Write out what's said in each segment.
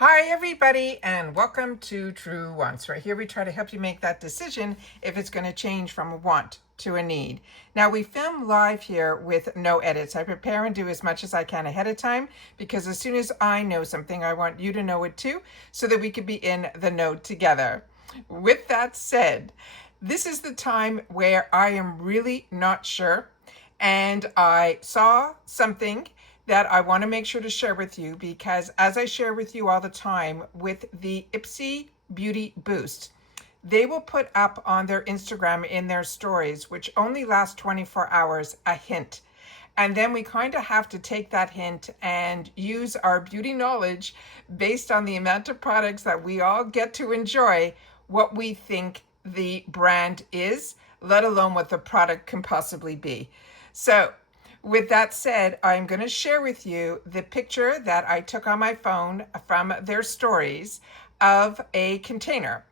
Hi everybody, and welcome to Truewants. Right here we try to help you make that decision if it's going to change from a want to a need. Now we film live here with no edits. I prepare and do as much as I can ahead of time because as soon as I know something, I want you to know it too so that we could be in the know together. With that said, this is the time where I am really not sure, and I saw something that I want to make sure to share with you because as I share with you all the time with the IPSY Beauty Boost, they will put up on their Instagram in their stories, which only last 24 hours, a hint. And then we kind of have to take that hint and use our beauty knowledge based on the amount of products that we all get to enjoy, what we think the brand is, let alone what the product can possibly be. So with that said, I'm going to share with you the picture that I took on my phone from their stories of a container.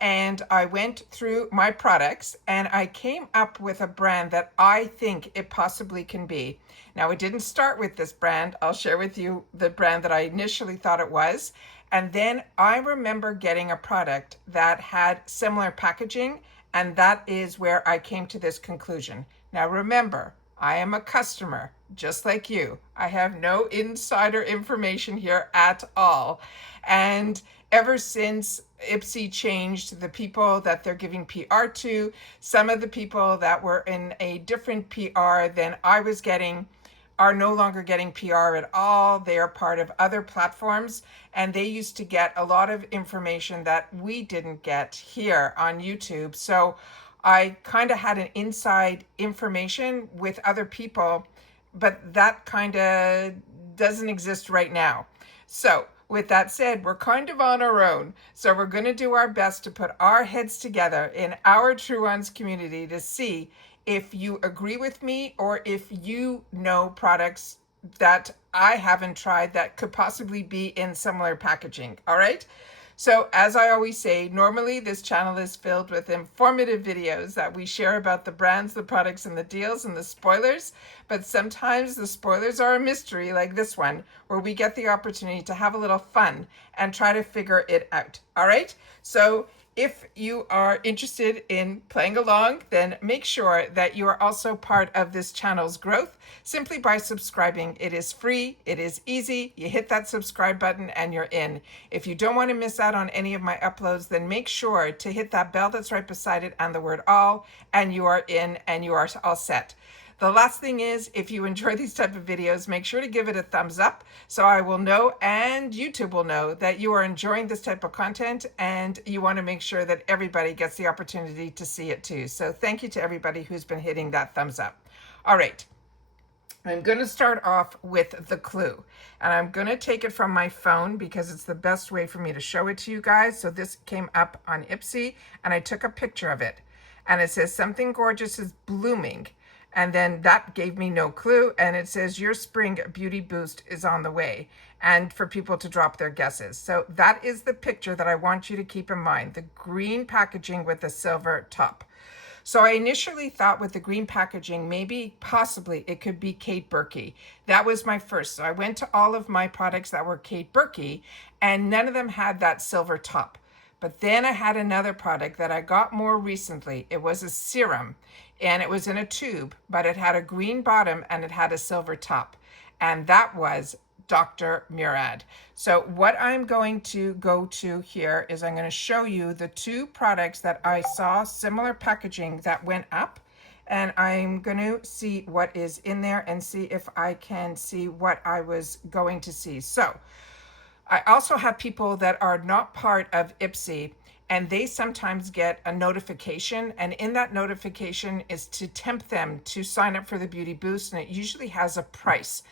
And I went through my products and I came up with a brand that I think it possibly can be. Now, it didn't start with this brand. I'll share with you the brand that I initially thought it was. And then I remember getting a product that had similar packaging, and that is where I came to this conclusion. Now, remember, I am a customer, just like you. I have no insider information here at all. And ever since IPSY changed the people that they're giving PR to, some of the people that were in a different PR than I was getting are no longer getting PR at all. They are part of other platforms, and they used to get a lot of information that we didn't get here on YouTube. So I kind of had an inside information with other people, but that kind of doesn't exist right now. So with that said, we're kind of on our own. So we're going to do our best to put our heads together in our Truewants community to see if you agree with me or if you know products that I haven't tried that could possibly be in similar packaging. All right. So as I always say, normally this channel is filled with informative videos that we share about the brands, the products, and the deals and the spoilers. But sometimes the spoilers are a mystery like this one, where we get the opportunity to have a little fun and try to figure it out. All right. So if you are interested in playing along, then make sure that you are also part of this channel's growth simply by subscribing. It is free. It is easy. You hit that subscribe button and you're in. If you don't want to miss out on any of my uploads, then make sure to hit that bell that's right beside it and the word all, and you are in and you are all set. The last thing is, if you enjoy these type of videos, make sure to give it a thumbs up so I will know and YouTube will know that you are enjoying this type of content, and you want to make sure that everybody gets the opportunity to see it too. So thank you to everybody who's been hitting that thumbs up. All right. I'm going to start off with the clue, and I'm going to take it from my phone because it's the best way for me to show it to you guys. So this came up on IPSY and I took a picture of it, and it says something gorgeous is blooming. And then that gave me no clue. And it says your spring beauty boost is on the way, and for people to drop their guesses. So that is the picture that I want you to keep in mind, the green packaging with the silver top. So I initially thought with the green packaging, maybe possibly it could be Kate Berkey. That was my first. So I went to all of my products that were Kate Berkey, and none of them had that silver top. But then I had another product that I got more recently. It was a serum, and it was in a tube, but it had a green bottom and it had a silver top. And that was Dr. Murad. So what I'm going to go to here is I'm going to show you the two products that I saw similar packaging that went up. And I'm going to see what is in there and see if I can see what I was going to see. So I also have people that are not part of IPSY, and they sometimes get a notification, and in that notification is to tempt them to sign up for the Beauty Boost, and it usually has a price.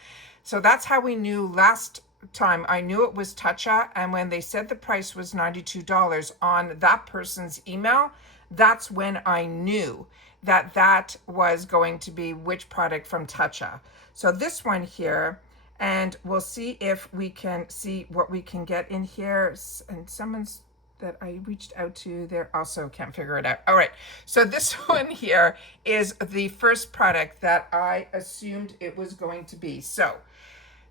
So that's how we knew last time. I knew it was Tatcha, and when they said the price was $92 on that person's email, that's when I knew that that was going to be which product from Tatcha. So this one here, and we'll see if we can see what we can get in here. And someone's that I reached out to there also can't figure it out. All right, so this one here is the first product that I assumed it was going to be. So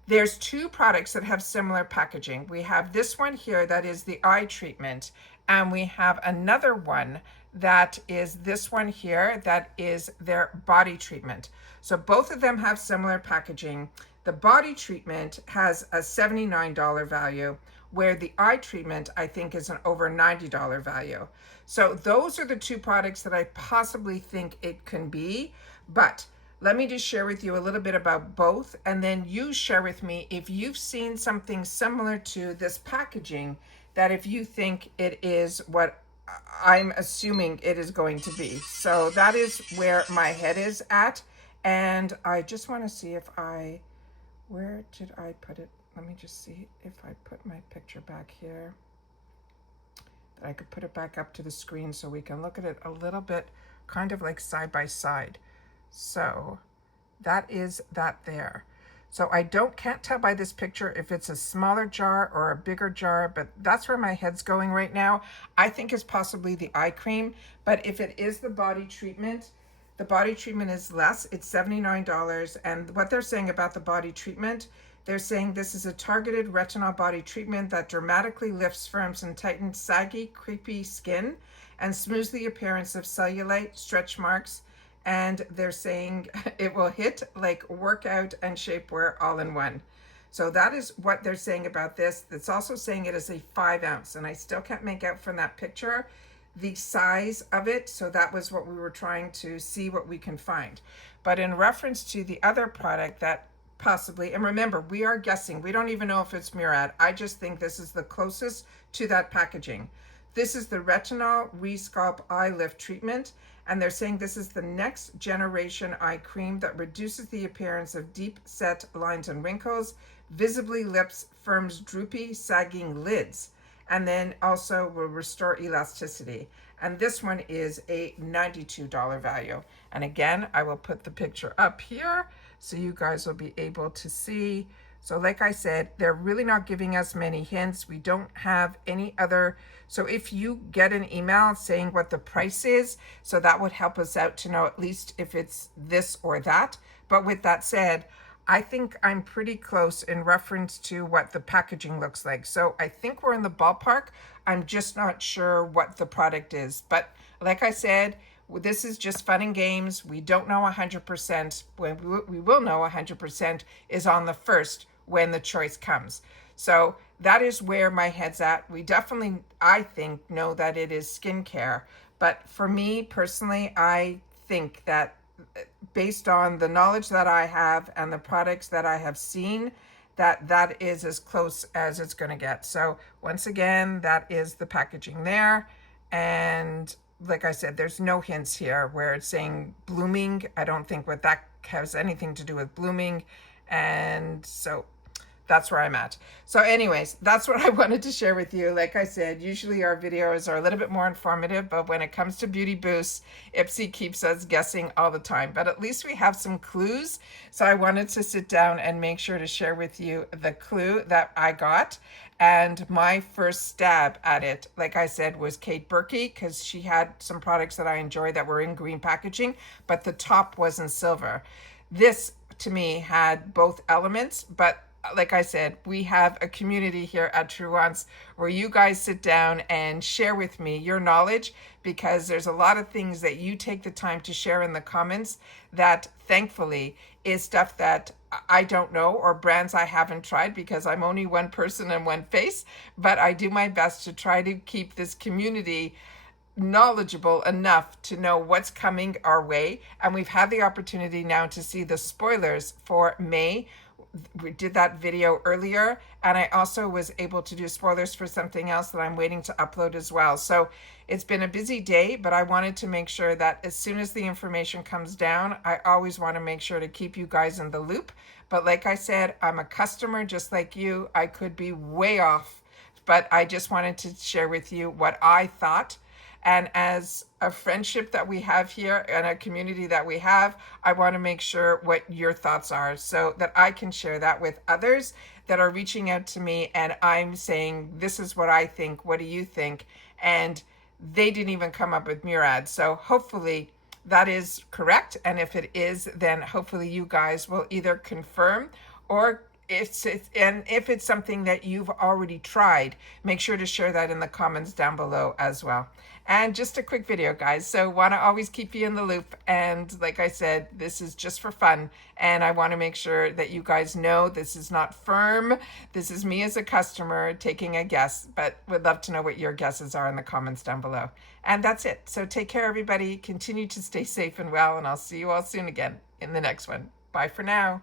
There's two products that have similar packaging. We have this one here that is the eye treatment, and we have another one that is this one here that is their body treatment. So both of them have similar packaging. The body treatment has a $79 value, where the eye treatment I think is an over $90 value. So those are the two products that I possibly think it can be. But let me just share with you a little bit about both, and then you share with me if you've seen something similar to this packaging, that if you think it is what I'm assuming it is going to be. So that is where my head is at. And I just want to see if where did I put it? Let me just see if I put my picture back here. I could put it back up to the screen so we can look at it a little bit, kind of like side by side. So that is that there. So I can't tell by this picture if it's a smaller jar or a bigger jar, but that's where my head's going right now. I think it's possibly the eye cream, but if it is the body treatment is less. It's $79. And what they're saying about the body treatment, they're saying this is a targeted retinol body treatment that dramatically lifts, firms, and tightens saggy, creepy skin and smooths the appearance of cellulite, stretch marks, and they're saying it will hit like workout and shapewear all in one. So that is what they're saying about this. It's also saying it is a 5 ounce, and I still can't make out from that picture the size of it. So that was what we were trying to see what we can find. But in reference to the other product that possibly, and remember, we are guessing, we don't even know if it's Murad. I just think this is the closest to that packaging. This is the Retinol Resculpt Eye Lift Treatment, and they're saying this is the next generation eye cream that reduces the appearance of deep set lines and wrinkles, visibly lifts, firms droopy, sagging lids, and then also will restore elasticity. And this one is a $92 value. And again, I will put the picture up here so you guys will be able to see. So like I said, they're really not giving us many hints. We don't have any other. So if you get an email saying what the price is, so that would help us out to know at least if it's this or that. But with that said, I think I'm pretty close in reference to what the packaging looks like. So I think we're in the ballpark. I'm just not sure what the product is. But like I said, this is just fun and games. We don't know 100%. When we will know 100% is on the 1st when the choice comes. So that is where my head's at. We definitely, I think, know that it is skincare. But for me personally, I think that based on the knowledge that I have and the products that I have seen, that is as close as it's going to get. So once again, that is the packaging there. And like I said, there's no hints here where it's saying blooming. I don't think what that has anything to do with blooming. And so that's where I'm at. So anyways, that's what I wanted to share with you. Like I said, usually our videos are a little bit more informative, but when it comes to beauty boosts, IPSY keeps us guessing all the time. But at least we have some clues. So I wanted to sit down and make sure to share with you the clue that I got. And my first stab at it, like I said, was Kate Berkey, because she had some products that I enjoy that were in green packaging, but the top was in silver. This, to me, had both elements, but like I said, we have a community here at Truewants where you guys sit down and share with me your knowledge, because there's a lot of things that you take the time to share in the comments that thankfully is stuff that I don't know, or brands I haven't tried, because I'm only one person and one face, but I do my best to try to keep this community knowledgeable enough to know what's coming our way. And we've had the opportunity now to see the spoilers for May. We did that video earlier, and I also was able to do spoilers for something else that I'm waiting to upload as well. So it's been a busy day, but I wanted to make sure that as soon as the information comes down, I always want to make sure to keep you guys in the loop. But like I said, I'm a customer just like you. I could be way off, but I just wanted to share with you what I thought. And as a friendship that we have here and a community that we have, I want to make sure what your thoughts are so that I can share that with others that are reaching out to me and I'm saying, this is what I think, what do you think? And they didn't even come up with Murad. So hopefully that is correct. And if it is, then hopefully you guys will either confirm or and if it's something that you've already tried, make sure to share that in the comments down below as well. And just a quick video, guys. So want to always keep you in the loop. And like I said, this is just for fun. And I want to make sure that you guys know this is not firm. This is me as a customer taking a guess, but would love to know what your guesses are in the comments down below. And that's it. So take care, everybody. Continue to stay safe and well, and I'll see you all soon again in the next one. Bye for now.